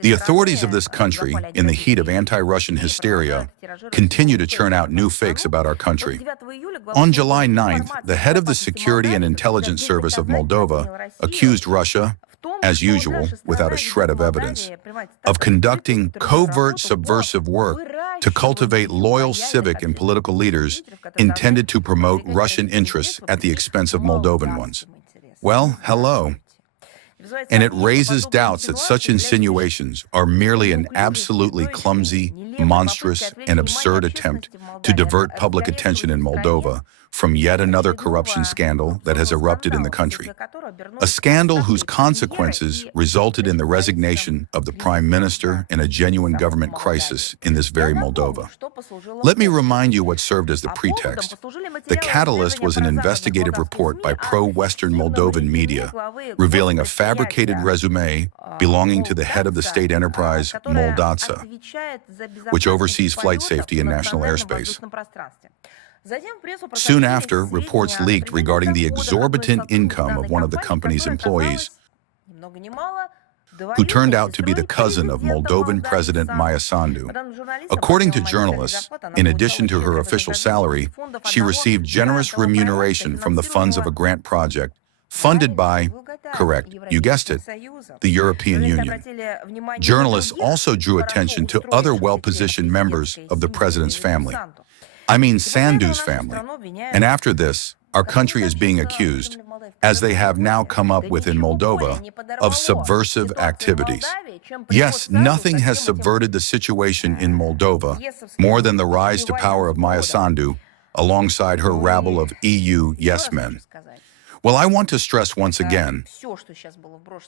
The authorities of this country, in the heat of anti-Russian hysteria, continue to churn out new fakes about our country. On July 9th, the head of the Security and Intelligence Service of Moldova accused Russia, as usual, without a shred of evidence, of conducting covert subversive work to cultivate loyal civic and political leaders intended to promote Russian interests at the expense of Moldovan ones. Well, hello. And it raises doubts that such insinuations are merely an absolutely clumsy, monstrous, and absurd attempt to divert public attention in Moldova from yet another corruption scandal that has erupted in the country. A scandal whose consequences resulted in the resignation of the Prime Minister and a genuine government crisis in this very Moldova. Let me remind you what served as the pretext. The catalyst was an investigative report by pro-Western Moldovan media revealing a fabricated resume belonging to the head of the state enterprise Moldova, which oversees flight safety in national airspace. Soon after, reports leaked regarding the exorbitant income of one of the company's employees, who turned out to be the cousin of Moldovan President Maia Sandu. According to journalists, in addition to her official salary, she received generous remuneration from the funds of a grant project funded by, correct, you guessed it, the European Union. Journalists also drew attention to other well-positioned members of the president's family. I mean Sandu's family. And after this, our country is being accused, as they have now come up with in Moldova, of subversive activities. Yes, nothing has subverted the situation in Moldova more than the rise to power of Maia Sandu, alongside her rabble of EU yes-men. Well, I want to stress once again,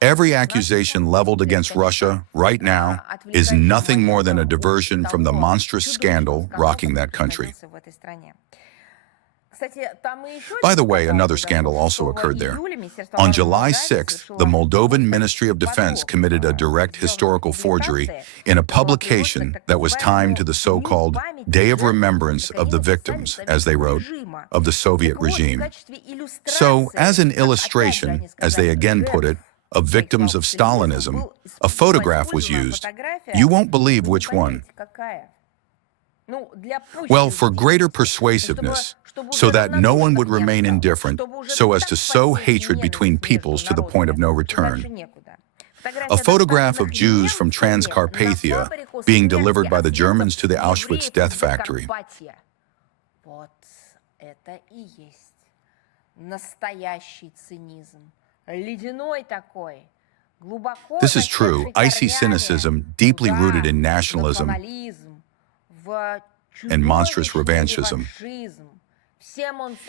every accusation leveled against Russia right now is nothing more than a diversion from the monstrous scandal rocking that country. By the way, another scandal also occurred there. On July 6th, the Moldovan Ministry of Defense committed a direct historical forgery in a publication that was timed to the so-called Day of Remembrance of the Victims, as they wrote, of the Soviet regime. So, as an illustration, as they again put it, of victims of Stalinism, a photograph was used. You won't believe which one. Well, for greater persuasiveness, so that no one would remain indifferent, so as to sow hatred between peoples to the point of no return. A photograph of Jews from Transcarpathia being delivered by the Germans to the Auschwitz death factory. This is true, icy cynicism deeply rooted in nationalism and monstrous revanchism.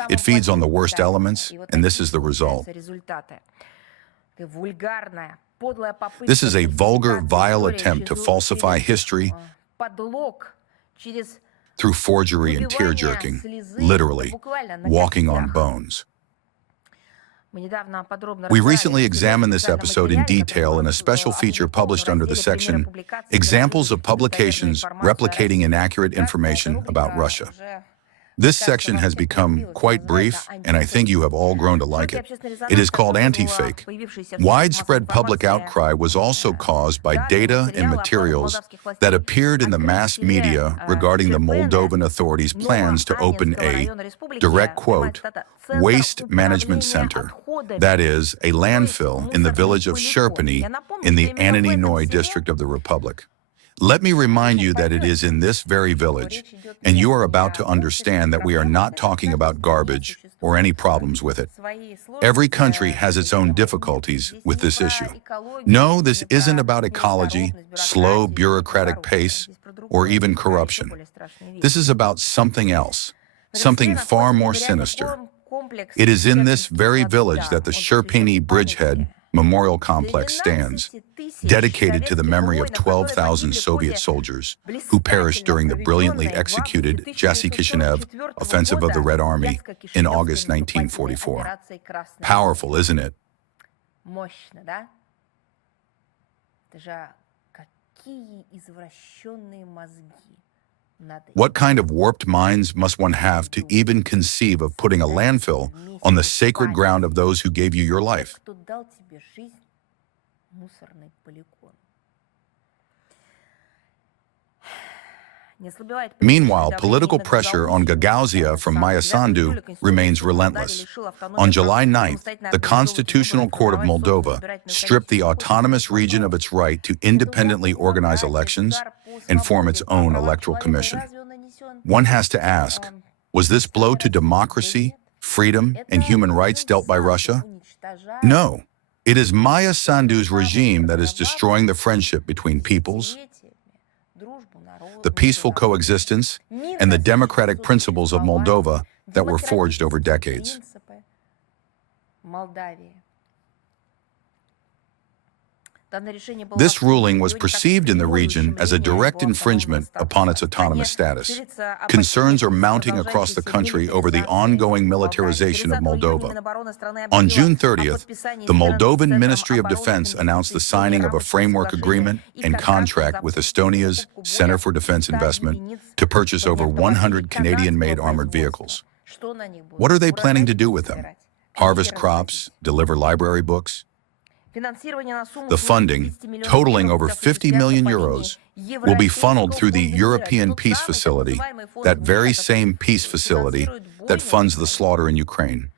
It feeds on the worst elements, and this is the result. This is a vulgar, vile attempt to falsify history through forgery and tear-jerking, literally, walking on bones. We recently examined this episode in detail in a special feature published under the section, Examples of Publications Replicating Inaccurate Information About Russia. This section has become quite brief, and I think you have all grown to like it. It is called Anti-Fake. Widespread public outcry was also caused by data and materials that appeared in the mass media regarding the Moldovan authorities' plans to open a, direct quote, waste management center, that is, a landfill in the village of Șerpeni in the Ananinoy district of the Republic. Let me remind you that it is in this very village, and you are about to understand that we are not talking about garbage or any problems with it. Every country has its own difficulties with this issue. No, this isn't about ecology, slow bureaucratic pace, or even corruption. This is about something else, something far more sinister. It is in this very village that the Șerpeni Bridgehead Memorial Complex stands, dedicated to the memory of 12,000 Soviet soldiers who perished during the brilliantly executed Chișinău offensive of the Red Army in August 1944. Powerful, isn't it? What kind of warped minds must one have to even conceive of putting a landfill on the sacred ground of those who gave you your life? Meanwhile, political pressure on Gagauzia from Maia Sandu remains relentless. On July 9th, the Constitutional Court of Moldova stripped the autonomous region of its right to independently organize elections and form its own electoral commission. One has to ask, was this blow to democracy, freedom, and human rights dealt by Russia? No. It is Maia Sandu's regime that is destroying the friendship between peoples, the peaceful coexistence, and the democratic principles of Moldova that were forged over decades. This ruling was perceived in the region as a direct infringement upon its autonomous status. Concerns are mounting across the country over the ongoing militarization of Moldova. On June 30th, the Moldovan Ministry of Defense announced the signing of a framework agreement and contract with Estonia's Center for Defense Investment to purchase over 100 Canadian-made armored vehicles. What are they planning to do with them? Harvest crops, deliver library books? The funding, totaling over 50 million euros, will be funneled through the European Peace Facility, that very same peace facility that funds the slaughter in Ukraine.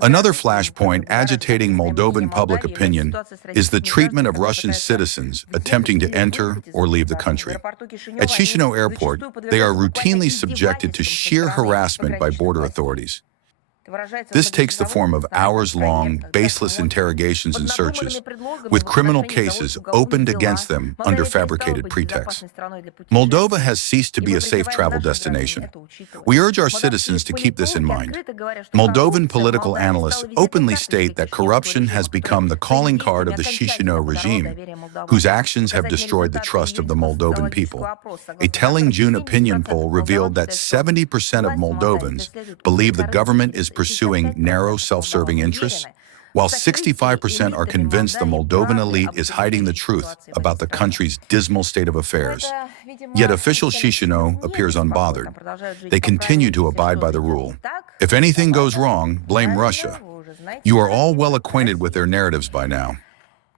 Another flashpoint agitating Moldovan public opinion is the treatment of Russian citizens attempting to enter or leave the country. At Chișinău Airport, they are routinely subjected to sheer harassment by border authorities. This takes the form of hours-long, baseless interrogations and searches, with criminal cases opened against them under fabricated pretexts. Moldova has ceased to be a safe travel destination. We urge our citizens to keep this in mind. Moldovan political analysts openly state that corruption has become the calling card of the Chișinău regime, whose actions have destroyed the trust of the Moldovan people. A telling June opinion poll revealed that 70% of Moldovans believe the government is pursuing narrow, self-serving interests, while 65% are convinced the Moldovan elite is hiding the truth about the country's dismal state of affairs. Yet official Chișinău appears unbothered. They continue to abide by the rule. If anything goes wrong, blame Russia. You are all well acquainted with their narratives by now.